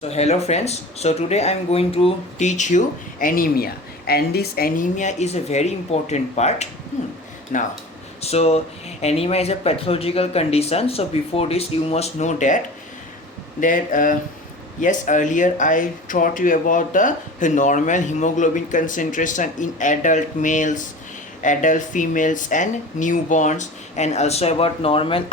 So hello friends, so today I am going to teach you anemia, and this anemia is a very important part. Now, so anemia is a pathological condition. So before this you must know that yes, earlier I taught you about the normal hemoglobin concentration in adult males, adult females and newborns, and also about normal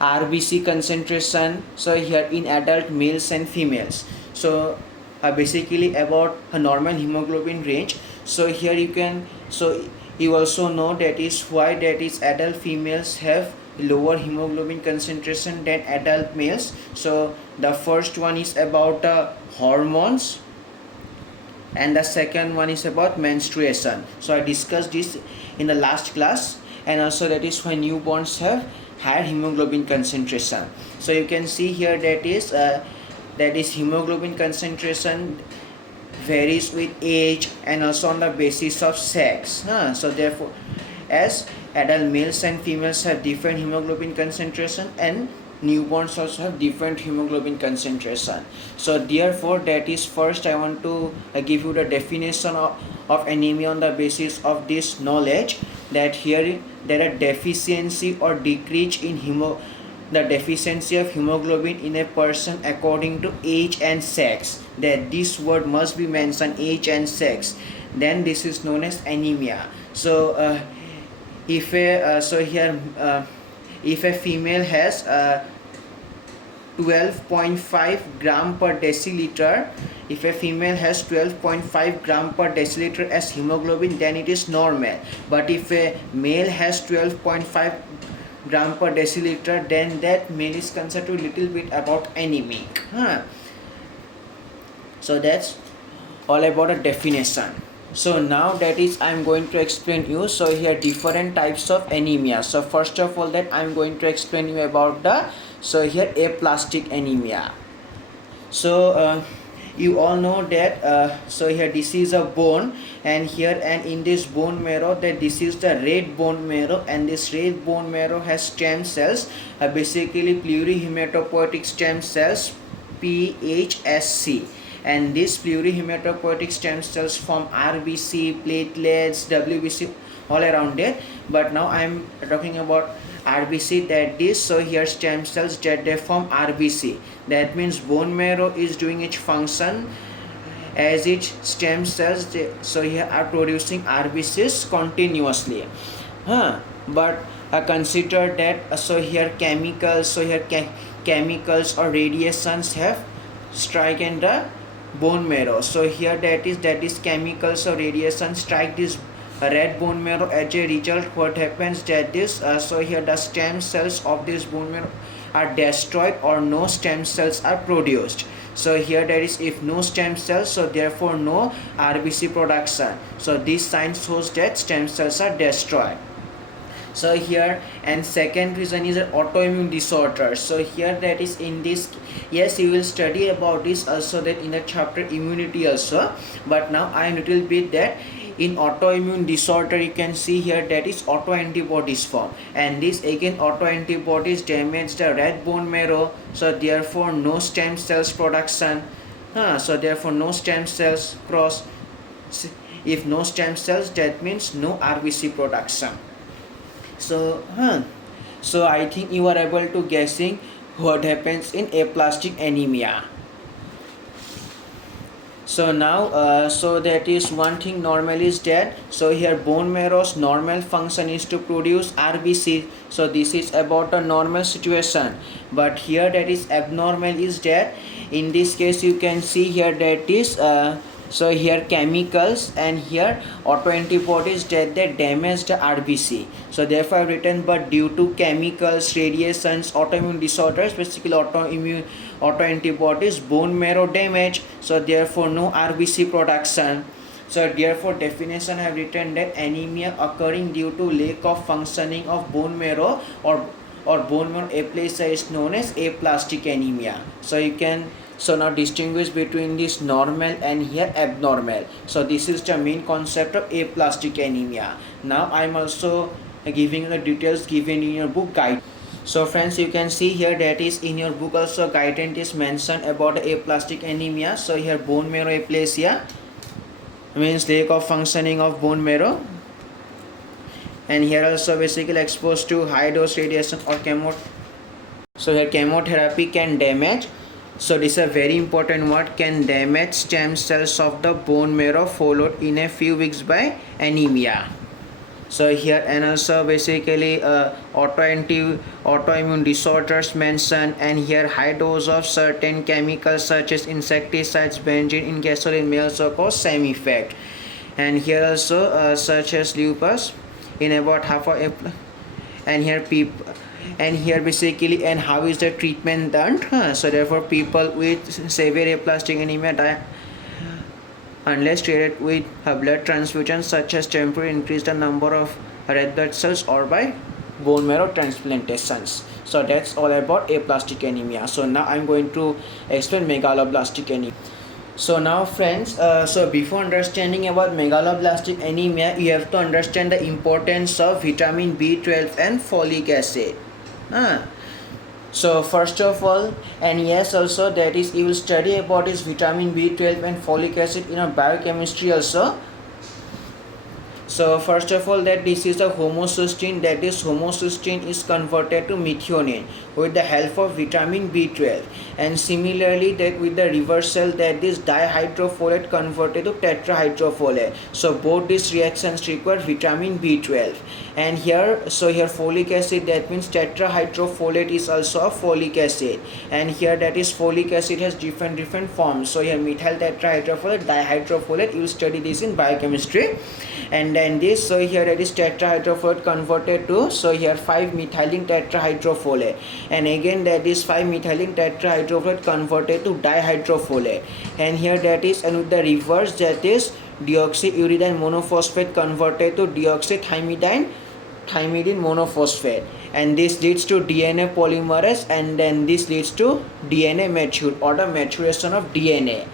RBC concentration, so here in adult males and females. So basically about a normal hemoglobin range. So here you also know that is why that is adult females have lower hemoglobin concentration than adult males. So the first one is about hormones, and the second one is about menstruation. So I discussed this in the last class, and also that is why newborns have higher hemoglobin concentration. So you can see here that is hemoglobin concentration varies with age and also on the basis of sex. So therefore, as adult males and females have different hemoglobin concentration, and newborns also have different hemoglobin concentration. So therefore, that is first I want to give you the definition of anemia on the basis of this knowledge, that here there are deficiency or decrease in the deficiency of hemoglobin in a person according to age and sex. That this word must be mentioned, age and sex, then this is known as anemia. So if a female has 12.5 gram per deciliter, if a female has 12.5 gram per deciliter as hemoglobin, then it is normal. But if a male has 12.5 gram per deciliter, then that male is considered a little bit about anemic. So that's all about a definition. So now that is I am going to explain you. So here different types of anemia. So first of all that I am going to explain you about here aplastic anemia. So you all know that so here this is a bone, and here and in this bone marrow, that this is the red bone marrow, and this red bone marrow has stem cells, basically plurihematopoietic stem cells, PHSC, and these plurihematopoietic stem cells form RBC, platelets, WBC, all around it. But now I am talking about RBC, that is, so here stem cells that they form RBC. That means bone marrow is doing its function as its stem cells, so here are producing RBCs continuously. But consider that so here chemicals, chemicals or radiations have striken the bone marrow. So here that is chemicals or radiation strike this red bone marrow. As a result, what happens that so here the stem cells of this bone marrow are destroyed, or no stem cells are produced. So here that is, if no stem cells, so therefore no RBC production. So this sign shows that stem cells are destroyed. So here, and second reason is an autoimmune disorder. So here that is in this, yes, you will study about this also, that in the chapter immunity also. But now I am little bit that in autoimmune disorder you can see here that is autoantibodies form, and this again autoantibodies damage the red bone marrow. So therefore no stem cells production. So therefore no stem cells cross. If no stem cells, that means no RBC production. So so I think you are able to guessing what happens in aplastic anemia. So now so that is one thing normal is that, so here bone marrow's normal function is to produce RBC. So this is about a normal situation. But here that is abnormal is that, in this case you can see here that is so here chemicals and here autoantibodies that they damage the RBC. So therefore I have written, but due to chemicals, radiations, autoimmune disorders, basically autoantibodies, bone marrow damage, so therefore no RBC production. So therefore definition I have written that anemia occurring due to lack of functioning of bone marrow or bone marrow aplasia is known as aplastic anemia. So you can now distinguish between this normal and here abnormal. So this is the main concept of aplastic anemia. Now I am also giving the details given in your book guide. So friends, you can see here that is in your book also guidance is mentioned about aplastic anemia. So here bone marrow aplasia means lack of functioning of bone marrow, and here also basically exposed to high dose radiation or chemo. So here chemotherapy can damage, so this is a very important word, can damage stem cells of the bone marrow followed in a few weeks by anemia. So here, and also basically autoimmune disorders mentioned, and here high dose of certain chemicals such as insecticides, benzene in gasoline may also cause same effect. And here also such as lupus in about half of, and here people, and here basically, and how is the treatment done? So therefore people with severe aplastic anemia die unless treated with a blood transfusion such as temporary increase the number of red blood cells or by bone marrow transplantations. So that's all about aplastic anemia. So now I'm going to explain megaloblastic anemia. So now friends, so before understanding about megaloblastic anemia, you have to understand the importance of vitamin B12 and folic acid. So first of all, and yes also, that is you will study about this vitamin B12 and folic acid in a biochemistry also. So first of all, that this is a homocysteine, that is homocysteine is converted to methionine with the help of vitamin B12, and similarly that with the reversal, that this dihydrofolate converted to tetrahydrofolate. So both these reactions require vitamin B12, and here, so here folic acid, that means tetrahydrofolate is also a folic acid, and here that is folic acid has different forms. So here methyl tetrahydrofolate, dihydrofolate, you will study this in biochemistry. And then this, so here it is tetrahydrofolate converted to, so here 5-methylene tetrahydrofolate, and again that is 5-methylene tetrahydrofolate converted to dihydrofolate, and here that is, and with the reverse, that is deoxyuridine monophosphate converted to deoxythymidine monophosphate, and this leads to DNA polymerase, and then this leads to DNA mature or the maturation of DNA.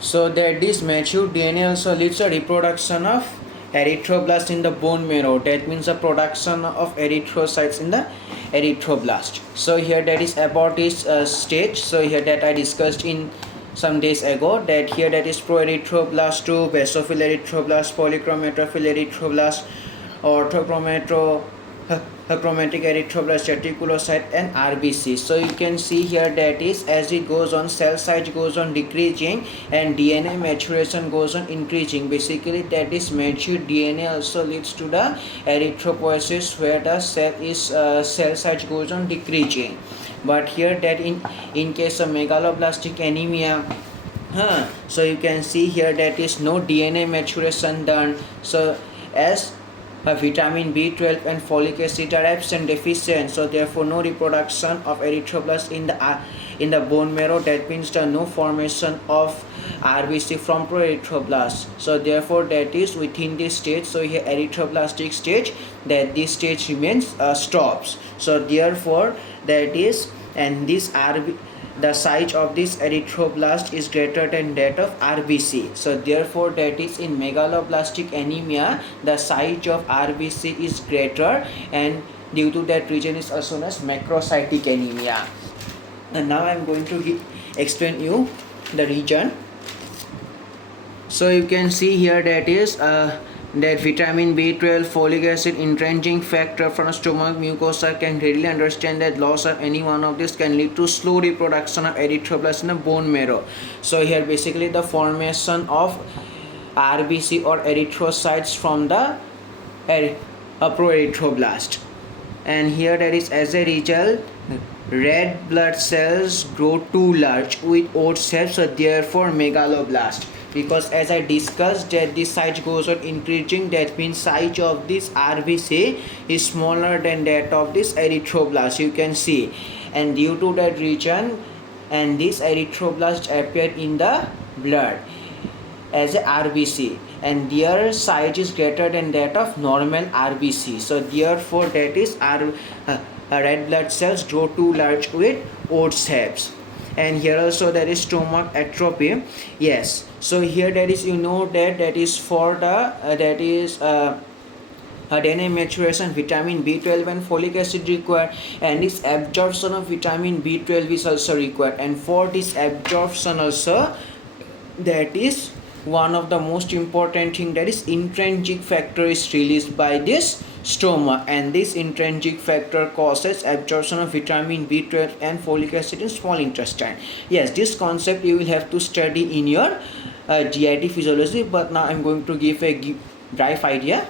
So that this mature DNA also leads to reproduction of erythroblast in the bone marrow. That means the production of erythrocytes in the erythroblast. So here that is about this stage. So here that I discussed in some days ago, that here that is proerythroblast to basophil erythroblast, polychromatophil erythroblast, orthochromatic erythroblast, reticulocyte, and RBC. So you can see here that is, as it goes on, cell size goes on decreasing and DNA maturation goes on increasing. Basically that is mature DNA also leads to the erythropoiesis, where the cell size goes on decreasing. But here that in case of megaloblastic anemia, so you can see here that is no DNA maturation done. So as vitamin B12 and folic acid are absent, deficient, so therefore no reproduction of erythroblast in the bone marrow. That means the no formation of RBC from proerythroblast. So therefore that is within this stage, so here erythroblastic stage, that this stage remains stops. So therefore that is, and this the size of this erythroblast is greater than that of RBC. So therefore that is in megaloblastic anemia, the size of RBC is greater, and due to that region is also known as macrocytic anemia. And now I am going to explain you the region. So you can see here that is that vitamin B12, folic acid, entrenching factor from stomach mucosa can readily understand that loss of any one of these can lead to slow reproduction of erythroblast in the bone marrow. So here basically the formation of RBC or erythrocytes from the proerythroblast, and here that is, as a result, red blood cells grow too large with oat cells, so therefore megaloblast. Because as I discussed that this size goes on increasing, that means size of this RBC is smaller than that of this erythroblast, you can see, and due to that region, and this erythroblast appear in the blood as a RBC, and their size is greater than that of normal RBC. So therefore that is red blood cells grow too large with oat cells. And here also there is stomach atrophy. Yes, so here that is, you know that is for the DNA maturation, vitamin B12 and folic acid required, and this absorption of vitamin B12 is also required. And for this absorption also, that is one of the most important thing, that is intrinsic factor is released by this stroma, and this intrinsic factor causes absorption of vitamin B12 and folic acid in small intestine. Yes, this concept you will have to study in your GIT physiology, but now I'm going to give a brief idea.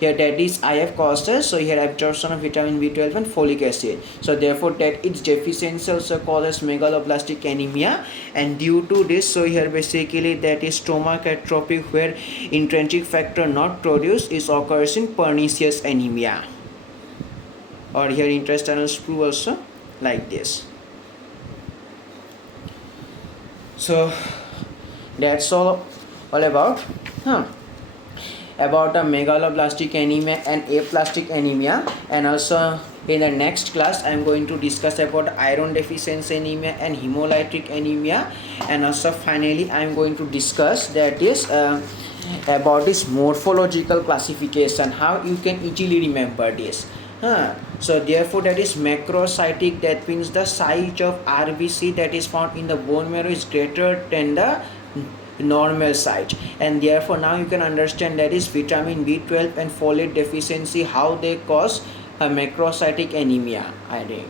Here that is IF causes, so here absorption of vitamin B12 and folic acid, so therefore that its deficiency also causes megaloblastic anemia, and due to this, so here basically that is stomach atrophy where intrinsic factor not produced is occurs in pernicious anemia, or here intestinal screw also like this. So that's all about about the megaloblastic anemia and aplastic anemia. And also in the next class I am going to discuss about iron deficiency anemia and hemolytic anemia, and also finally I am going to discuss that is about this morphological classification, how you can easily remember this. So therefore that is macrocytic, that means the size of RBC that is found in the bone marrow is greater than the normal size, and therefore now you can understand that is vitamin B12 and folate deficiency, how they cause a macrocytic anemia, I think.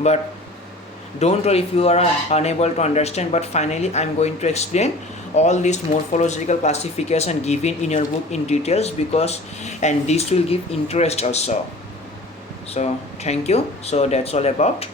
But don't worry if you are unable to understand, but finally I am going to explain all this morphological classification given in your book in details, because and this will give interest also. So thank you. So that's all about